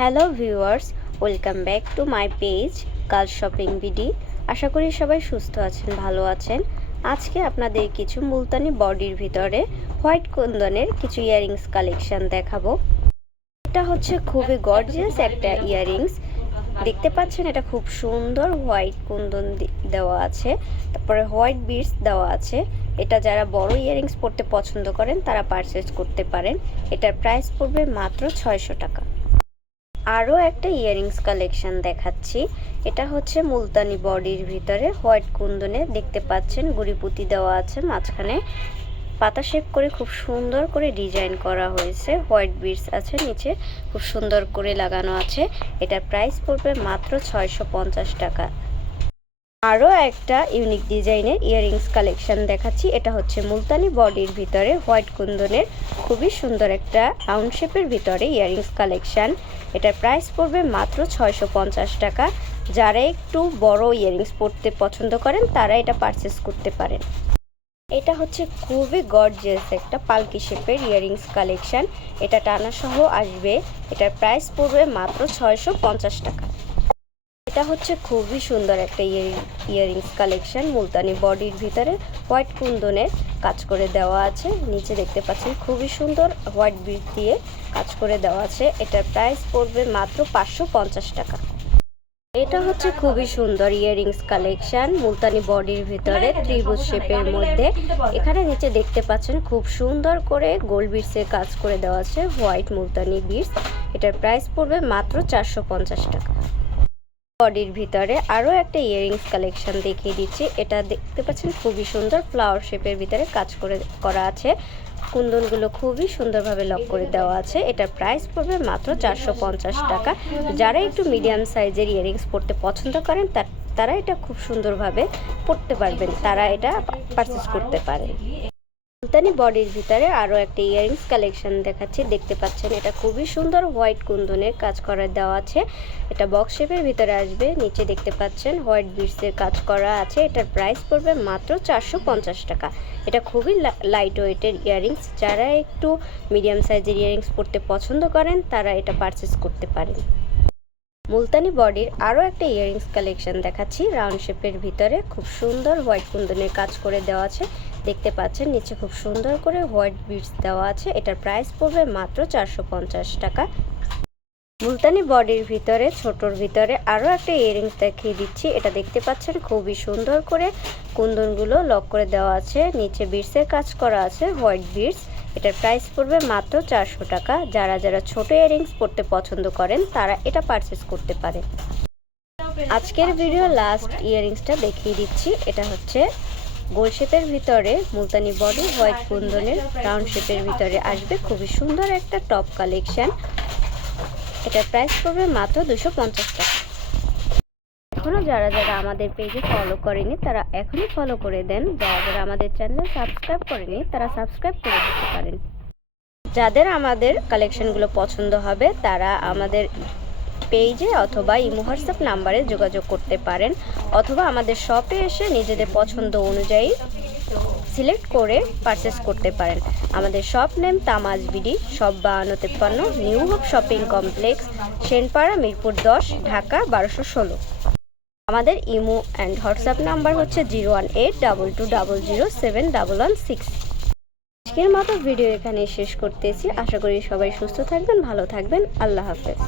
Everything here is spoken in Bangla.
Hello viewers welcome back to my page কাল শপিং বিডি আশা করি সবাই সুস্থ আছেন, ভালো আছেন। আজকে আপনাদের কিছু মুলতানি বডির ভিতরে হোয়াইট কুন্দনের কিছু ইয়াররিংস কালেকশন দেখাবো। এটা হচ্ছে খুবই গর্জিয়াস একটা ইয়াররিংস দেখতে পাচ্ছেন, এটা খুব সুন্দর হোয়াইট কুন্দন দেওয়া আছে। তারপরে হোয়াইট বিডস দেওয়া আছে। এটা যারা বড় ইয়াররিংস পরতে পছন্দ করেন, তারা পারচেস করতে পারেন। এটার প্রাইস পড়বে মাত্র ছয়শো টাকা। আরও একটা ইয়ারিংস কালেকশন দেখাচ্ছি। এটা হচ্ছে মুলতানি বডির ভিতরে হোয়াইট কুন্দনে দেখতে পাচ্ছেন, গুড়িপুতি দেওয়া আছে মাঝখানে। পাতা শেপ করে খুব সুন্দর করে ডিজাইন করা হয়েছে। হোয়াইট বিডস আছে নিচে, খুব সুন্দর করে লাগানো আছে। এটা প্রাইস পড়বে মাত্র ছয়শো পঞ্চাশ টাকা। আরও একটা ইউনিক ডিজাইনের ইয়াররিংস কালেকশন দেখাচ্ছি। এটা হচ্ছে মুলতানি বডির ভিতরে হোয়াইট কুন্দনের খুবই সুন্দর একটা রাউন্ড শেপের ভিতরে ইয়াররিংস কালেকশন এটার প্রাইস পড়বে মাত্র ছয়শো পঞ্চাশ টাকা। যারা একটু বড় ইয়াররিংস পরতে পছন্দ করেন, তারা এটা পারচেস করতে পারেন। এটা হচ্ছে খুবই গর্জিয়াস একটা পালকি শেপের ইয়াররিংস কালেকশন এটা টানা সহ আসবে। এটার প্রাইস পড়বে মাত্র ছয়শো পঞ্চাশ টাকা। এটা হচ্ছে খুবই সুন্দর একটা ইয়াররিংস কালেকশন। মুলতানি বডির ভিতরে হোয়াইট কুন্দনের কাজ করে দেওয়া আছে। নিচে দেখতে পাচ্ছেন খুবই সুন্দর হোয়াইট বিট দিয়ে কাজ করে দেওয়া আছে। এটার প্রাইস পড়বে মাত্র পাঁচশো পঞ্চাশ টাকা। এটা হচ্ছে খুবই সুন্দর ইয়াররিংস কালেকশন, মুলতানি বডির ভিতরে ত্রিভুজ শেপের মধ্যে। এখানে নিচে দেখতে পাচ্ছেন খুব সুন্দর করে গোল বিটসের কাজ করে দেওয়া আছে, হোয়াইট মুলতানি বিটস। এটার প্রাইস পড়বে মাত্র চারশো পঞ্চাশ টাকা। বডির ভিতরে আরও একটা ইয়াররিংস কালেকশন দেখিয়ে দিচ্ছি। এটা দেখতে পাচ্ছেন খুবই সুন্দর, ফ্লাওয়ার শেপের ভিতরে কাজ করে করা আছে। কুন্দনগুলো খুবই সুন্দরভাবে লক করে দেওয়া আছে। এটার প্রাইস পড়বে মাত্র চারশো পঞ্চাশ টাকা। যারা একটু মিডিয়াম সাইজের ইয়াররিংস পরতে পছন্দ করেন তার এটা খুব সুন্দরভাবে পরতে পারবেন। তারা এটা পারচেস করতে পারে সুলতানি বডির ভিতরে আরও একটা ইয়াররিংস কালেকশন দেখাচ্ছি, দেখতে পাচ্ছেন। এটা খুবই সুন্দর হোয়াইট কুন্দনের কাজ করা দেওয়া আছে। এটা বক্স শেপের ভিতরে আসবে, নিচে দেখতে পাচ্ছেন হোয়াইট বিটসের কাজ করা আছে। এটার প্রাইস পড়বে মাত্র চারশো পঞ্চাশ টাকা। এটা খুবই লাইট ওয়েটের ইয়াররিংস যারা একটু মিডিয়াম সাইজের ইয়াররিংস পরতে পছন্দ করেন, তারা এটা পারচেস করতে পারেন। মুলতানি বডির আরও একটা ইয়াররিংস কালেকশন দেখাচ্ছি। রাউন্ড শেপের ভিতরে খুব সুন্দর হোয়াইট কুন্দনের কাজ করে দেওয়া আছে। দেখতে পাচ্ছেন, নিচে খুব সুন্দর করে হোয়াইট বিটস দেওয়া আছে। এটার প্রাইস পড়বে মাত্র চারশো পঞ্চাশ টাকা। মুলতানি বডির ভিতরে, ছোটোর ভিতরে আরও একটা ইয়াররিংস দেখিয়ে দিচ্ছি। এটা দেখতে পাচ্ছেন, খুবই সুন্দর করে কুন্দনগুলো লক করে দেওয়া আছে। নিচে বিটসের কাজ করা আছে, হোয়াইট বিটস। এটার প্রাইস পড়বে মাত্র চারশো টাকা। যারা যারা ছোট ইয়াররিংস পরতে পছন্দ করেন, তারা এটা পারচেস করতে পারে। আজকের ভিডিও লাস্ট ইয়াররিংসটা দেখিয়ে দিচ্ছি। এটা হচ্ছে গোল শেপের ভিতরে মুলতানি বডি, হোয়াইট কুন্দনের রাউন্ড শেপের ভিতরে আসবে খুবই সুন্দর একটা টপ কালেকশন। এটা প্রাইস পড়বে মাত্র দুশো পঞ্চাশ টাকা। এখনও যারা যারা আমাদের পেজে ফলো করেনি, তারা এখনই ফলো করে দেন। যারা যারা আমাদের চ্যানেল সাবস্ক্রাইব করেনি, তারা সাবস্ক্রাইব করে দিতে পারেন। যাদের আমাদের কালেকশনগুলো পছন্দ হবে, তারা আমাদের পেজে অথবা ইমো হোয়াটসঅ্যাপ নাম্বারে যোগাযোগ করতে পারেন অথবা আমাদের শপে এসে নিজেদের পছন্দ অনুযায়ী সিলেক্ট করে পারচেস করতে পারেন। আমাদের শপ নেম তামাজ বিডি, শপ বাহান্ন তেপ্পান্ন, new hope shopping complex, Senpara, Mirpur দশ, ঢাকা বারোশো ষোলো। আমাদের ইমো অ্যান্ড হোয়াটসঅ্যাপ নাম্বার হচ্ছে zero one eight double two double zero seven double one six. আজকের মতো ভিডিও এখানে শেষ করতেছি। আশা করি সবাই সুস্থ থাকবেন, ভালো থাকবেন। আল্লাহ হাফেজ।